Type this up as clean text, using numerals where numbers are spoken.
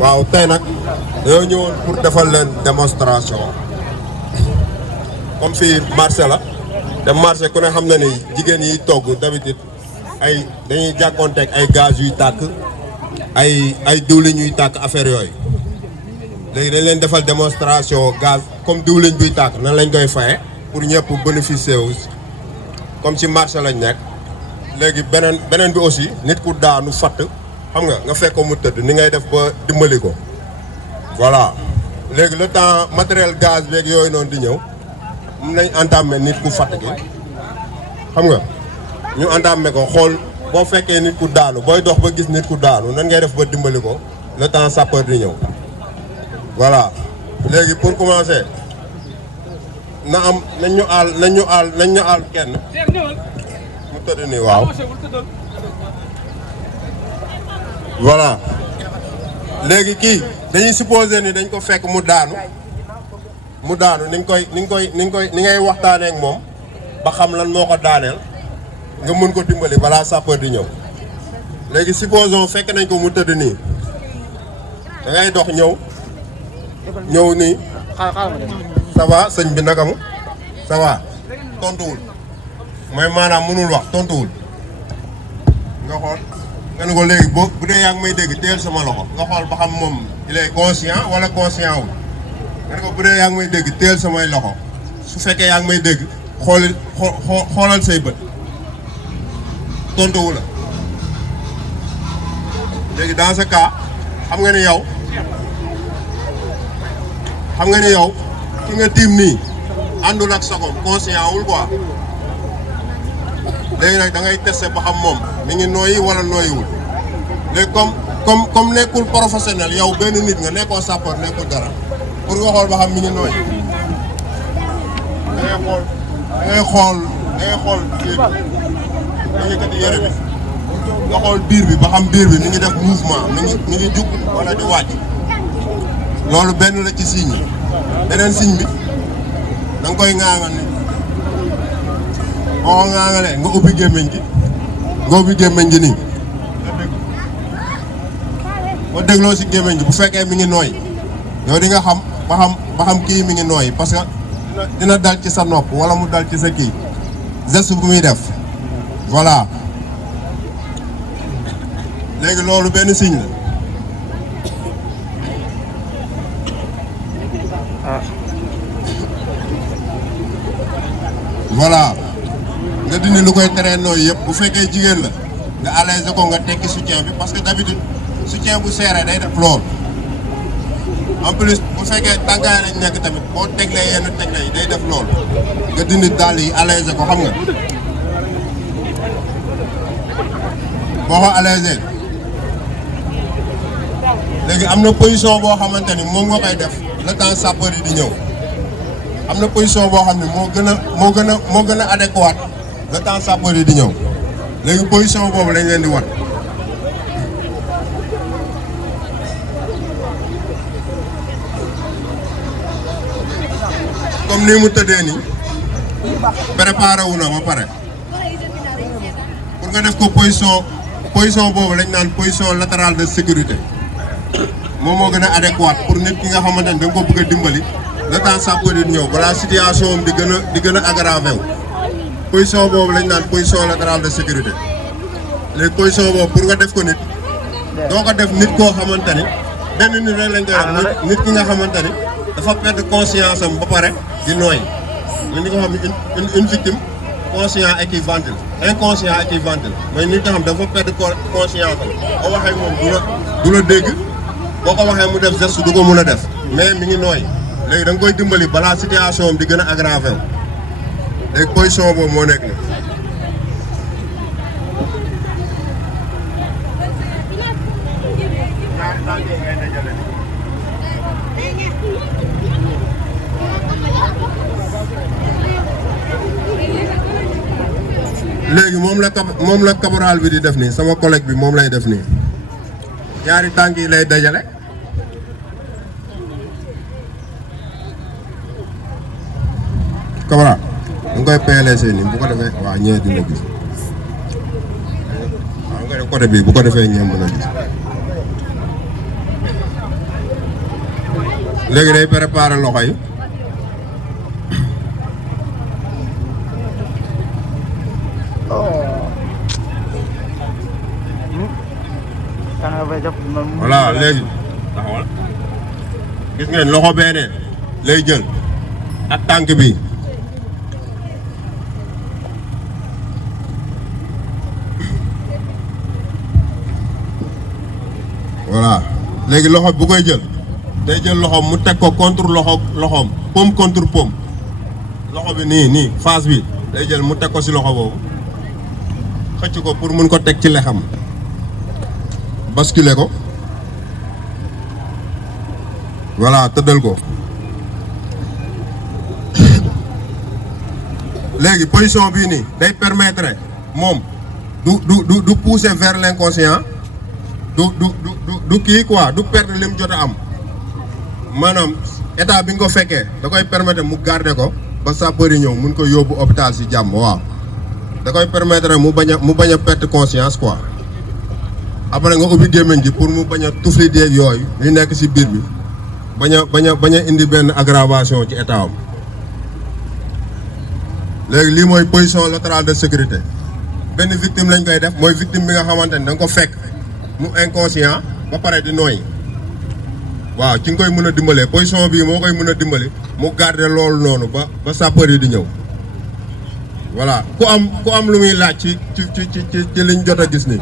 waaw tey nag dañoo ñëwoon pour defal leen démonstration comme fii marché la te marché ku ne xam na ni jigéen yi togg d'habitude ay dañuy jàkkoonteeg ay gaz yuy tàkk ay diwlin yuy tàkk affaire yooyu léegi dañ leen defal démonstration gaz comme diwlin buy tàkk nan lañ koy faye pour ñëpp bénéficier wu comme ci marché lañ nekk léegi beneen bi aussi nit ku daanu fatt xam nga fekk ko mu tëdd ni ngay def ba dimbali ko voilà léegi le temps matériel gaz beeg yooyu noonu di ñëw mun nañ entamer nit ku fatt gi xam nga ñu entamer ko xool boo fekkee nit ku daanu booy dox ba gis nit ku daanu nan ngay def ba dimbali ko le temps sapeur di ñëw voilà léegi pour commencer na am nañ ñu aal kenn mu tëdd nii waaw voilà léegi kii dañuy supposer ni dañ ko fekk mu daanu ni ngay waxtaanee ak moom ba xam lan moo ko daaneel nga mën ko dimbali balaa sapeur di ñëw léegi supposons fekk nañ ko mu tëdd nii da ngay dox ñëw nii ça va sëñ bi naka mu ça va tontuwul mooy maanaam mënul wax tontuwul nga xool nga ne ko léegi bu dee yaa ngi may dégg teel sama loxo nga xool ba xam moom il est conscient wala conscient wul nga ne ko bu dee yaa ngi may dégg teel samay loxo su fekkee yaa ngi may dégg xoolal say bët tontuwu la léegi dans ce cas xam nga ni yow ki nga tiim nii àndul ak sagom conscient wul quoi léegi nag da ngay tester ba xam moom mi ngi nooyi wala nooyiwul léegi comme nekkul professionnel yow benn nit nga nekkoo sapeur nekkul dara pour nga xool ba xam mi ngi nooyi da ngay xool biir bi nga yëkkati yére bi nga xool biir bi ba xam biir bi mi ngi def mouvement mi ngi jug wala di wàcc loolu benn la ci signe yi beneen signe bi da nga koy ŋaaŋal ni boo ko ŋaaŋalee nga ubbi gémmiñ gi nii boo dégloo si gémmiñ gi bu fekkee mi ngi nooy yow di nga xam ba xam kii mi ngi nooy parce que dina dal ci sa nopp wala mu dal ci sa kii geste bu muy def voilà léegi loolu benn signe la voilà nga dindi lu koy teree nooy yëpp bu fekkee jigéen la nga alléger ko nga tekki soutien bi parce que d'habitude soutien bu serré day def lool en plus bu fekkee tàngaay lañ nekk tamit boo teglee yenn tegle yi day def lool nga dindi dàll yi alléger ko xam nga boo ko alléger léegi am na position boo xamante ni moom nga koy def le temps sapeur yi di ñëw am na position boo xam ne moo gën a adéquate le temps sapeur yi di ñëw léegi position boobu lañ leen di wan comme ni mu tëddee nii préparé wu na ba pare pour nga def ko position boobu lañ naan position latérale de sécurité moom moo gën a adéquate pour nit ki nga xamante ni da nga ko bëgg a dimbali le temps sapeur di ñëw balaa situation am di gën a aggravé wu position boobu lañ naan position latérale de sécurité léegi position boobu pour nga def ko nit doo ko def nit koo xamante ni benn nit rek lañ koy def nit ki nga xamante ni dafa perdre conscience am ba pare di nooy ñu ni ko xam une victime conscient équivalent inconscient équivalent mooy nit nga xam dafa perdre conscience am boo waxee moom du la dégg boo ko waxee mu def geste du ko mun a def mais mi ngi nooy léegi da nga koy dimbali balaa situation am di gën a aggravé wu léegi position boobu moo nekk ni léegi moom la caporal bi di def nii sama collègue bi moom lay def nii ñaari tànk yi lay dajale caporal da nga koy PLC nii bu ko defee waaw ñëwee dina gis waaw nga def côté bi bu ko defee ñeem mën a gis léegi day préparer loxo yi. voilà léegi taxawal gis ngeen loxo beneen lay jël ak tànk bi voilà léegi loxo bu koy jël day jël loxoom mu teg ko contre loxoom paume contre paume loxo bi nii face bi day jël mu teg ko ci loxo boobu xëcc ko pour mun ko teg ci lexam basculer ko voilà tëddal ko léegi position bii nii day permettre moom du pousser vers l'inconscient du kii quoi du perdre li mu jot a am maanaam état bi nga ko fekkee da koy permettre mu garder ko ba sapeur yi ñëw mun ko yóbbu hôpital ci jàmm waaw da koy permettre mu bañ a perdre conscience quoi après nga ubbi gémmiñ gi pour mu bañ a tufli déeg yooyu li nekk ci biir bi bañ a indi benn aggravation ci état am léegi lii mooy position latérale de sécurité benn victime lañ koy def mooy victime bi nga xamante ni da nga ko fekk mu inconscient ba pare di nooy waaw ci nga koy mën a dimbalee position bii moo koy mën a dimbali mu garder loolu noonu ba sapeur yi di ñëw voilà ku am lu muy laaj ci liñ jot a gis ni